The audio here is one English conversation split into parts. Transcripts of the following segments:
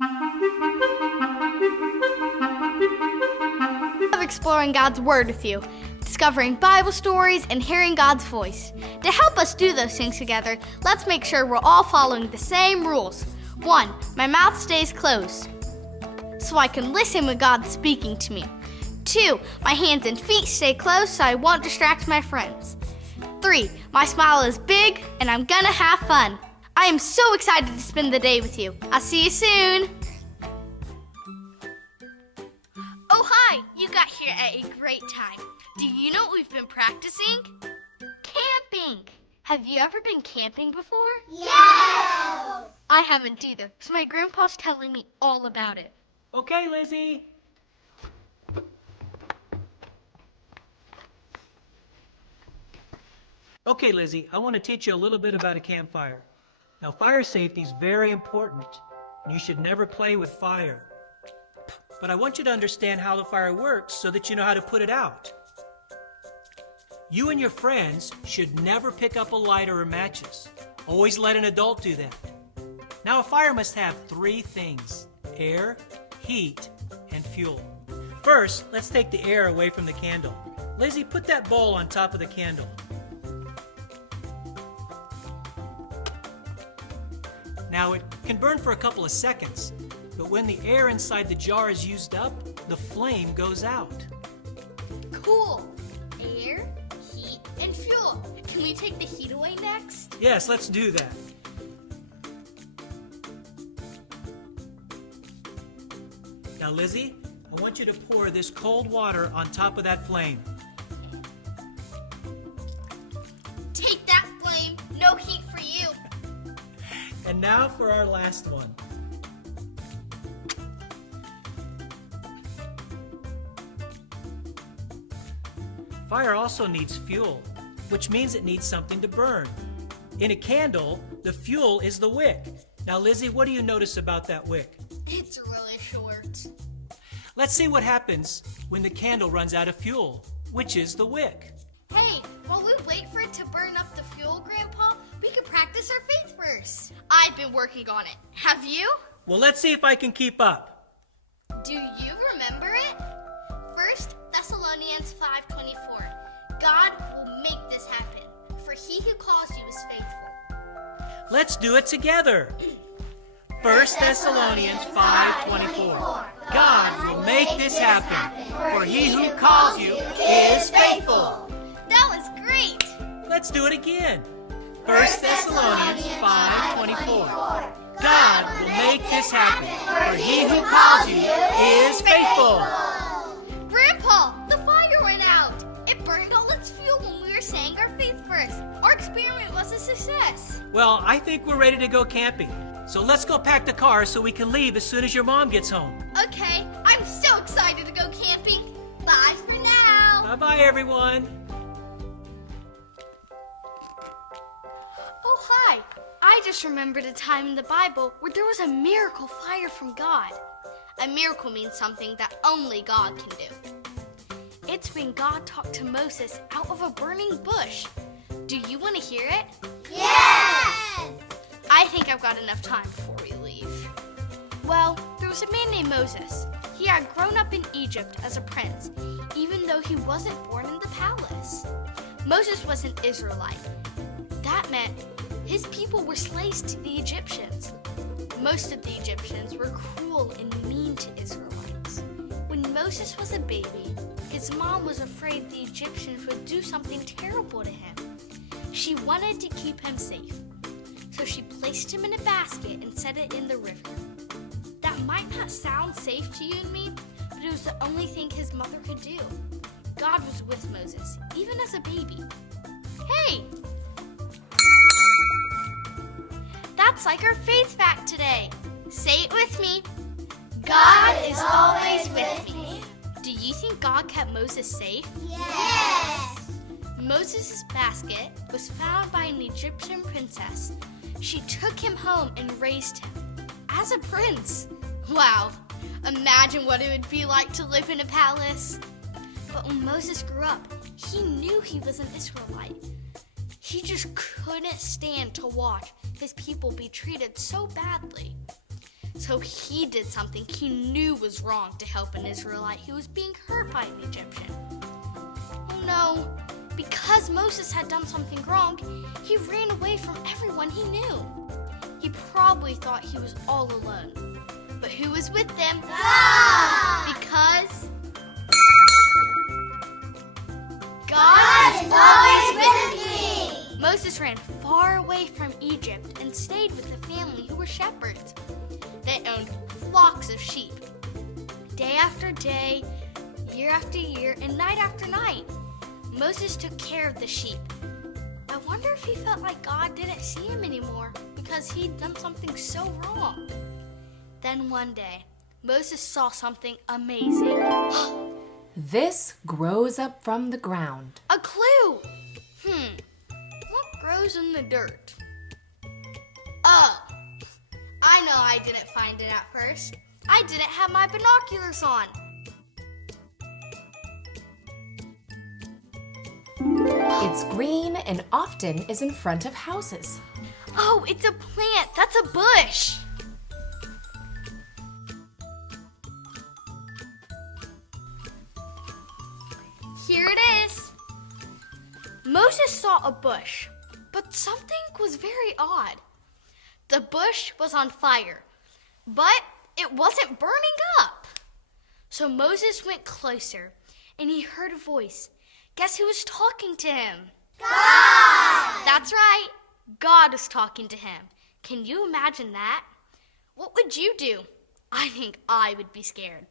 I love exploring God's Word with you, discovering Bible stories, and hearing God's voice. To help us do those things together, let's make sure we're all following the same rules. 1. My mouth stays closed, so I can listen when God's speaking to me. 2. My hands and feet stay closed so I won't distract my friends. 3. My smile is big and I'm gonna have fun. I am so excited to spend the day with you. I'll see you soon. Oh, hi! You got here at a great time. Do you know what we've been practicing? Camping! Have you ever been camping before? Yes! I haven't either, so my grandpa's telling me all about it. Okay, Lizzie. Okay, Lizzie, I want to teach you a little bit about a campfire. Now, fire safety is very important, and you should never play with fire. But I want you to understand how the fire works so that you know how to put it out. You and your friends should never pick up a lighter or matches. Always let an adult do that. Now, a fire must have 3 things: air, heat, and fuel. First, let's take the air away from the candle. Lizzie, put that bowl on top of the candle. Now, it can burn for a couple of seconds, but when the air inside the jar is used up, the flame goes out. Cool! Air, heat, and fuel. Can we take the heat away next? Yes, let's do that. Now, Lizzie, I want you to pour this cold water on top of that flame. Take that, flame. No heat for you. And now for our last one. Fire also needs fuel, which means it needs something to burn. In a candle, the fuel is the wick. Now, Lizzie, what do you notice about that wick? It's really short. Let's see what happens when the candle runs out of fuel, which is the wick. Hey, while we wait for it to burn up the fuel, Grandpa, we can practice our faith verse. I've been working on it. Have you? Well, let's see if I can keep up. Do you remember it? 1 Thessalonians 5:24. God will make this happen, for he who calls you is faithful. Let's do it together. 1 Thessalonians 5:24. God will make this happen, for he who calls you is faithful. That was great. Let's do it again. 1 Thessalonians 5:24. God will make this happen, for he who calls you is faithful. Grandpa, the fire went out. It burned all its fuel when we were saying our faith verse. Our experiment was a success. Well, I think we're ready to go camping. So let's go pack the car so we can leave as soon as your mom gets home. Okay, I'm so excited to go camping. Bye for now. Bye-bye, everyone. Oh, hi. I just remembered a time in the Bible where there was a miracle fire from God. A miracle means something that only God can do. It's when God talked to Moses out of a burning bush. Do you want to hear it? Yes! I think I've got enough time before we leave. Well, there was a man named Moses. He had grown up in Egypt as a prince, even though he wasn't born in the palace. Moses was an Israelite. That meant his people were slaves to the Egyptians. Most of the Egyptians were cruel and mean to Israelites. When Moses was a baby, his mom was afraid the Egyptians would do something terrible to him. She wanted to keep him safe, so she placed him in a basket and set it in the river. That might not sound safe to you and me, but it was the only thing his mother could do. God was with Moses, even as a baby. Hey! That's like our faith fact today. Say it with me. God is always with me. Do you think God kept Moses safe? Yes! Moses' basket was found by an Egyptian princess. She took him home and raised him as a prince. Wow, imagine what it would be like to live in a palace. But when Moses grew up, he knew he was an Israelite. He just couldn't stand to watch his people be treated so badly. So he did something he knew was wrong to help an Israelite who was being hurt by an Egyptian. Oh no, because Moses had done something wrong, he ran away from everyone he knew. He probably thought he was all alone. But who was with them? God! Because God is always with me! Moses ran far away from Egypt and stayed with a family who were shepherds. They owned flocks of sheep. Day after day, year after year, and night after night, Moses took care of the sheep. I wonder if he felt like God didn't see him anymore because he'd done something so wrong. Then one day, Moses saw something amazing. This grows up from the ground. A clue! What grows in the dirt? Oh, I know I didn't find it at first. I didn't have my binoculars on. It's green and often is in front of houses. Oh, it's a plant. That's a bush. Here it is. Moses saw a bush, but something was very odd. The bush was on fire, but it wasn't burning up. So Moses went closer, and he heard a voice. Guess who was talking to him? God! That's right. God was talking to him. Can you imagine that? What would you do? I think I would be scared.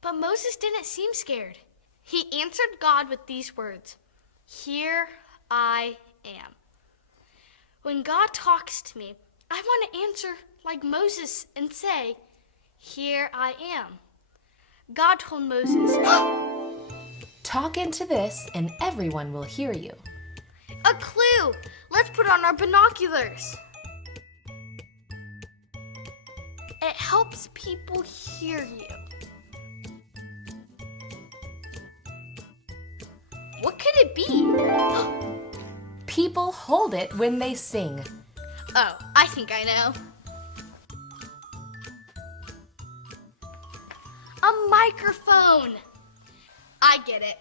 But Moses didn't seem scared. He answered God with these words, "Here I am." When God talks to me, I want to answer like Moses and say, "Here I am." God told Moses, Talk into this and everyone will hear you. "A clue! Let's put on our binoculars." It helps people hear you. What could it be? People hold it when they sing. Oh, I think I know. A microphone. I get it.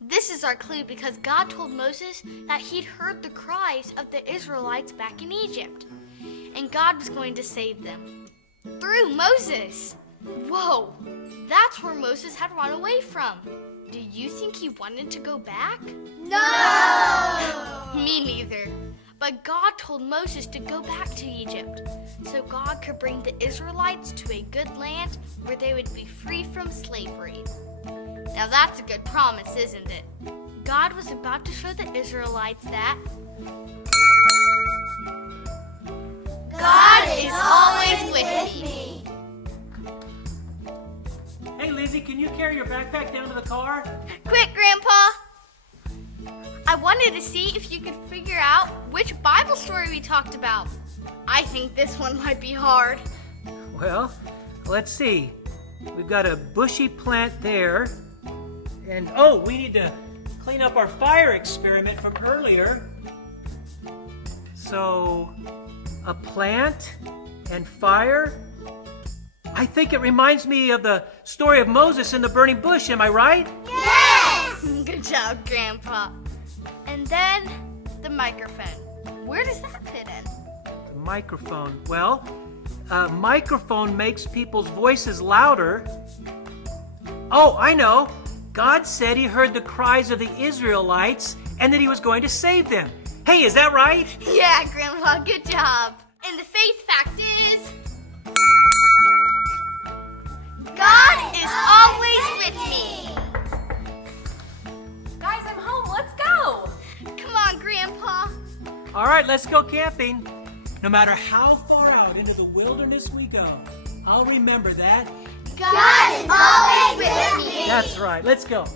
This is our clue because God told Moses that he'd heard the cries of the Israelites back in Egypt, and God was going to save them through Moses. Whoa, that's where Moses had run away from. Do you think he wanted to go back? No! Me neither. But God told Moses to go back to Egypt so God could bring the Israelites to a good land where they would be free from slavery. Now that's a good promise, isn't it? God was about to show the Israelites that God is always with me. Hey, Lizzie, can you carry your backpack down to the car? Quick, Grandpa! I wanted to see if you could figure out which Bible story we talked about. I think this one might be hard. Well, let's see. We've got a bushy plant there. And, oh, we need to clean up our fire experiment from earlier. So, a plant and fire? I think it reminds me of the story of Moses in the burning bush, am I right? Yes! Good job, Grandpa. And then the microphone. Where does that fit in? The microphone. Well, a microphone makes people's voices louder. Oh, I know. God said he heard the cries of the Israelites and that he was going to save them. Hey, is that right? Yeah, Grandpa, good job. And the faith fact is, God is always with me. Guys, I'm home. Let's go. Come on, Grandpa. All right, let's go camping. No matter how far out into the wilderness we go, I'll remember that. God is always with me. That's right. Let's go.